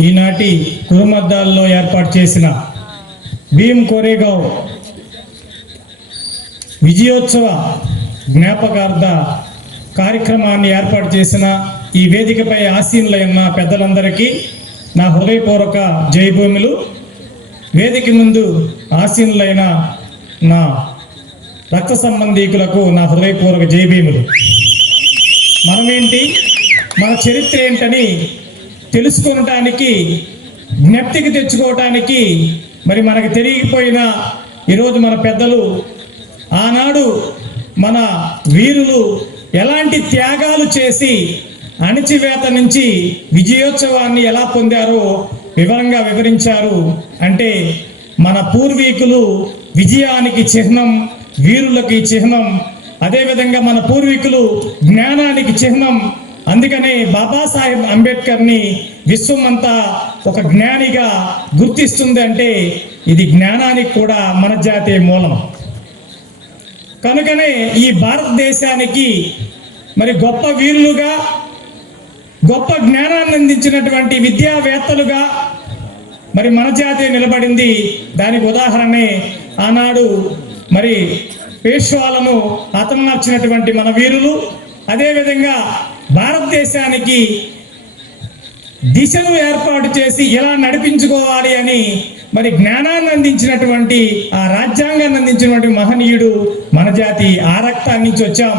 ఈనాటి కురుమద్దాల్లో ఏర్పాటు చేసిన భీమ్ కోరేగావ్ విజయోత్సవ జ్ఞాపకార్థ కార్యక్రమాన్ని ఏర్పాటు చేసిన ఈ వేదికపై ఆసీనులైన పెద్దలందరికీ నా హృదయపూర్వక జయభూములు. వేదిక ముందు ఆసీనులైన నా రక్త సంబంధీకులకు నా హృదయపూర్వక జయభీములు. మనమేంటి? మన చరిత్ర ఏంటని తెలుసుకోవటానికి జ్ఞప్తికి తెచ్చుకోవటానికి మరి మనకు తెలియకపోయిన ఈరోజు మన పెద్దలు ఆనాడు మన వీరులు ఎలాంటి త్యాగాలు చేసి అణచివేత నుంచి విజయోత్సవాన్ని ఎలా పొందారో వివరంగా వివరించారు. అంటే మన పూర్వీకులు విజయానికి చిహ్నం వీరులకి చిహ్నం అదేవిధంగా మన పూర్వీకులు జ్ఞానానికి చిహ్నం అందుకనే బాబాసాహెబ్ అంబేద్కర్ని విశ్వమంతా ఒక జ్ఞానిగా గుర్తిస్తుంది అంటే ఇది జ్ఞానానికి కూడా మన జాతి మూలం. కనుకనే ఈ భారతదేశానికి మరి గొప్ప వీరులుగా గొప్ప జ్ఞానాన్ని అందించినటువంటి విద్యావేత్తలుగా మరి మన జాతి నిలబడింది. దానికి ఉదాహరణే ఆనాడు మరి పేష్వాలను హతమార్చినటువంటి మన వీరులు. అదేవిధంగా భారతదేశానికి దిశను ఏర్పాటు చేసి ఎలా నడిపించుకోవాలి అని మరి జ్ఞానాన్ని అందించినటువంటి ఆ రాజ్యాంగాన్ని అందించినటువంటి మహనీయుడు మన జాతి ఆ రక్తాన్ని నుంచి వచ్చాం.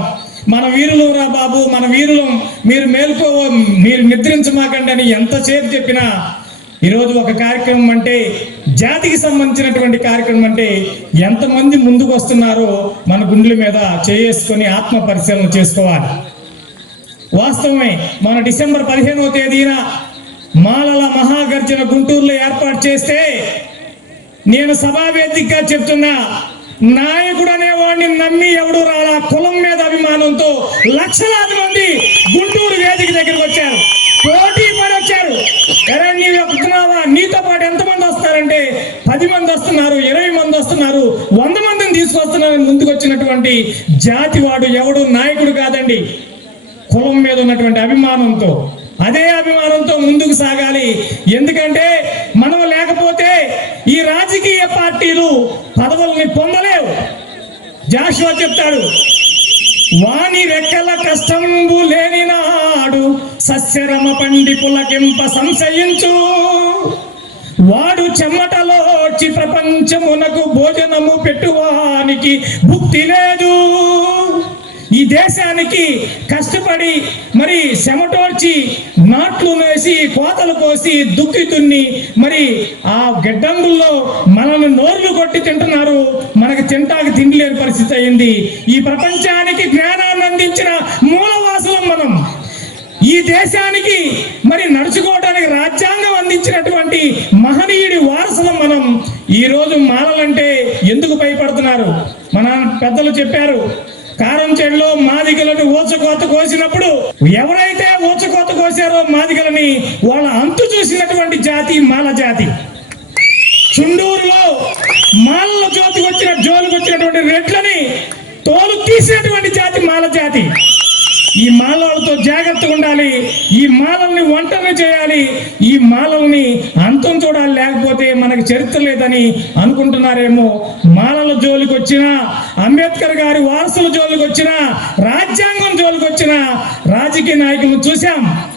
మన వీరులు రా బాబు మన వీరులు మీరు మేల్కో మీరు నిద్రించమాకండి అని ఎంతసేపు చెప్పినా ఈరోజు ఒక కార్యక్రమం అంటే జాతికి సంబంధించినటువంటి కార్యక్రమం అంటే ఎంతమంది ముందుకు వస్తున్నారో మన గుండెల మీద చేసుకొని ఆత్మ పరిశీలన చేసుకోవాలి. వాస్తవమే మన డిసెంబర్ పదిహేనవ తేదీన మాలల మహాగర్జన గుంటూరులో ఏర్పాటు చేస్తే నేను సభావేదికగా చెప్తున్నా నాయకుడు అనేవాడిని నమ్మి ఎవడు రాలా కులం మీద అభిమానంతో లక్షలాది మంది గుంటూరు వేదిక దగ్గరికి వచ్చారు. పోటీ పడి వచ్చారు. ఎరా నీవు ఎక్కుతున్నావా నీతో పాటు ఎంతమంది వస్తారంటే పది మంది వస్తున్నారు ఇరవై మంది వస్తున్నారు వంద మందిని తీసుకొస్తున్నారని ముందుకు వచ్చినటువంటి జాతి వాడు ఎవడు నాయకుడు కాదండి. కులం మీద ఉన్నటువంటి అభిమానంతో అదే అభిమానంతో ముందుకు సాగాలి. ఎందుకంటే మనం లేకపోతే ఈ రాజకీయ పార్టీలు పదవుల్ని పొందలేవు. జాషువా చెప్తాడు వాణి రెక్కల కష్టంబు లేని నాడు సస్యరమ పండి పులకింప సంశయించు. వాడు చెమటలోచి ప్రపంచమునకు భోజనము పెట్టువానికి భుక్తి లేదు. ఈ దేశానికి కష్టపడి మరి చెమటోడ్చి నాట్లు వేసి కోతలు కోసి దుక్కి దున్ని మరి ఆ గడ్డంగుల్లో మనల్ని నోర్లు కొట్టి తింటున్నారు. మనకి తింటాకి తిండి లేని పరిస్థితి అయింది. ఈ ప్రపంచానికి జ్ఞానాన్ని అందించిన మూలవాసులం మనం. ఈ దేశానికి మరి నడుచుకోవడానికి రాజ్యాంగం అందించినటువంటి మహనీయుడి వారసులం మనం. ఈ రోజు మాలలంటే ఎందుకు భయపడుతున్నారు? మన పెద్దలు చెప్పారు కారం చెడులో మాదిగలను ఊచకోత కోసినప్పుడు ఎవరైతే ఊచకోత కోసారో మాదిగలని వాళ్ళ అంతు చూసినటువంటి జాతి మాల జాతి. చుండూరులో మాలల జోతికి వచ్చిన జోలికి వచ్చినటువంటి రెట్లని తోలు తీసినటువంటి జాతి మాల జాతి. ఈ మాలలతో జాగ్రత్తగా ఉండాలి. ఈ మాలల్ని ఒంటరి చేయాలి. ఈ మాలల్ని అంతం చూడాలి. లేకపోతే మనకి చరిత్ర లేదని అనుకుంటున్నారేమో. మాలల జోలికి వచ్చిన అంబేద్కర్ గారి వారసుల జోలికి వచ్చిన రాజ్యాంగం జోలికి వచ్చిన రాజకీయ నాయకులను చూశాం.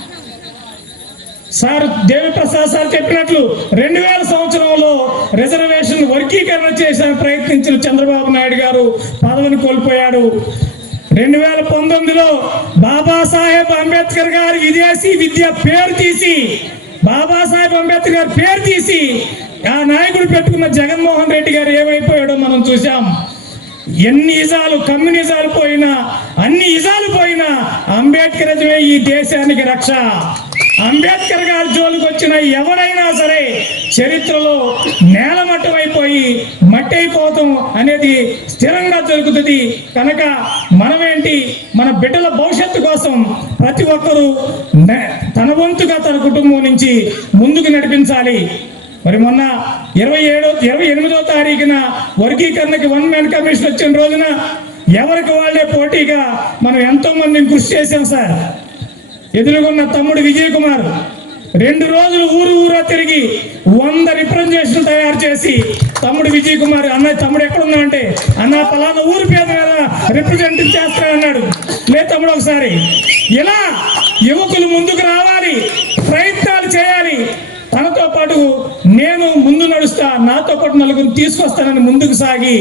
సార్ దేవిప్రసాద్ సార్ చెప్పినట్లు రెండు వేల సంవత్సరంలో రిజర్వేషన్ వర్గీకరణ చేసిన ప్రయత్నించిన చంద్రబాబు నాయుడు గారు పదవిని కోల్పోయాడు. రెండు వేల పంతొమ్మిదిలో బాబాసాహెబ్ అంబేద్కర్ గారి విదేశీ విద్య పేరు తీసి బాబాసాహెబ్ అంబేద్కర్ గారి పేరు తీసి ఆ నాయకుడు పెట్టుకున్న జగన్మోహన్ రెడ్డి గారు ఏమైపోయాడో మనం చూసాం ఎన్ని ఇజాలు కమ్యూనిజాలు పోయినా అన్ని ఇజాలు పోయినా అంబేద్కరిజమే ఈ దేశానికి రక్ష. అంబేద్కర్ గారి జోలికి వచ్చిన ఎవరైనా సరే చరిత్రలో నేలమట్టమై మట్టి అయిపోవటం అనేది స్థిరంగా జరుగుతుంది. కనుక మనమేంటి? మన బిడ్డల భవిష్యత్తు కోసం ప్రతి ఒక్కరూ తన వంతుగా తన కుటుంబం నుంచి ముందుకు నడిపించాలి. మరి మొన్న ఇరవై ఏడో ఇరవై ఎనిమిదో తారీఖున వర్గీకరణకి వన్ మ్యాన్ కమిషన్ వచ్చిన రోజున ఎవరికి వాళ్ళే పోటీగా మనం ఎంతో మందిని కృషి చేశాం సార్. ఎదురుగున్న తమ్ముడు విజయ్ కుమార్ రెండు రోజులు ఊరు ఊరా తిరిగి వంద రిప్రజెంటేషన్ తయారు చేసి తమ్ముడు విజయ్ కుమార్ అన్న తమ్ముడు ఎక్కడ అంటే అన్న పలానా ఊరి పేద రిప్రజెంట్ చేస్తానన్నాడు లే తమ్ముడు ఒకసారి. ఇలా యువకులు ముందుకు రావాలి ప్రయత్నాలు చేయాలి. తనతో పాటు నేను ముందు నడుస్తా నాతో పాటు నలుగురిని తీసుకొస్తానని ముందుకు సాగి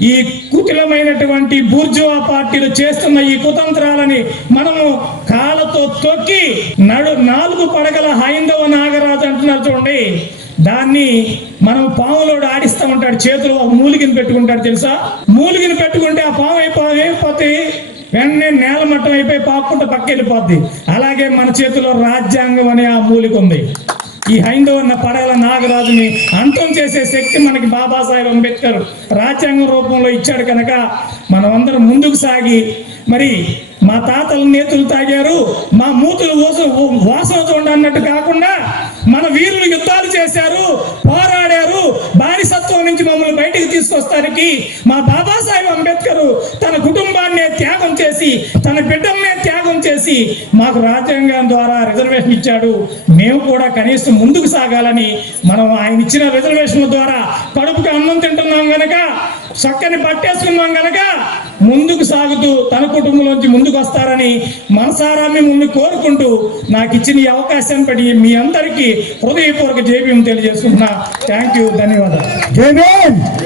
ఈ కుటిలమైనటువంటి బూర్జువా పార్టీలు చేస్తున్న ఈ కుతంత్రాలని మనము కాళ్ళతో తొక్కి నడు నాలుగు పడగల హైందవ నాగరాజు అంటున్నారు చూడండి. దాన్ని మనం పాములోడు ఆడిస్తా ఉంటాడు చేతిలో ఒక మూలిగిని పెట్టుకుంటాడు తెలుసా? మూలిగిని పెట్టుకుంటే ఆ పాము అయిపోయి అయిపోతాయి వెంటనే నేల మట్టం అయిపోయి పాక్కుంటూ పక్క వెళ్ళిపోద్ది అలాగే మన చేతిలో రాజ్యాంగం అనే ఆ మూలిక ఉంది. ఈ హైందవ పడగల నాగరాజుని అంతం చేసే శక్తి మనకి బాబాసాహెబ్ అంబేద్కర్ రాజ్యాంగం రూపంలో ఇచ్చాడు కనుక మనం అందరం ముందుకు సాగి మరి మా తాతలు నేతులు తాగారు మా మూతులు వాసన చూడండి అన్నట్టు కాకుండా మన వీరులు యుద్ధాలు చేశారు పోరాడారు బానిసత్వం నుంచి మమ్మల్ని బయటికి తీసుకొస్తానికి మా బాబాసాహెబ్ అంబేద్కర్ తన కుటుంబాన్నే త్యాగం చేసి తన బిడ్డల్నే త్యాగం చేసి మాకు రాజ్యాంగం ద్వారా రిజర్వేషన్ ఇచ్చాడు. మేము కూడా కనీసం ముందుకు సాగాలని మనం ఆయన ఇచ్చిన రిజర్వేషన్ల ద్వారా కడుపుకి అన్నం తింటున్నాం గనక చక్కని పట్టేసుకున్నాం గనక ముందుకు సాగుతూ తన కుటుంబంలోంచి ముందుకు వస్తారని మనసారా మిమ్మల్ని కోరుకుంటూ నాకు ఇచ్చిన ఈ అవకాశాన్ని బట్టి మీ అందరికీ హృదయపూర్వక జేబీ తెలియజేసుకుంటున్నా. థ్యాంక్ యూ ధన్యవాదాలు.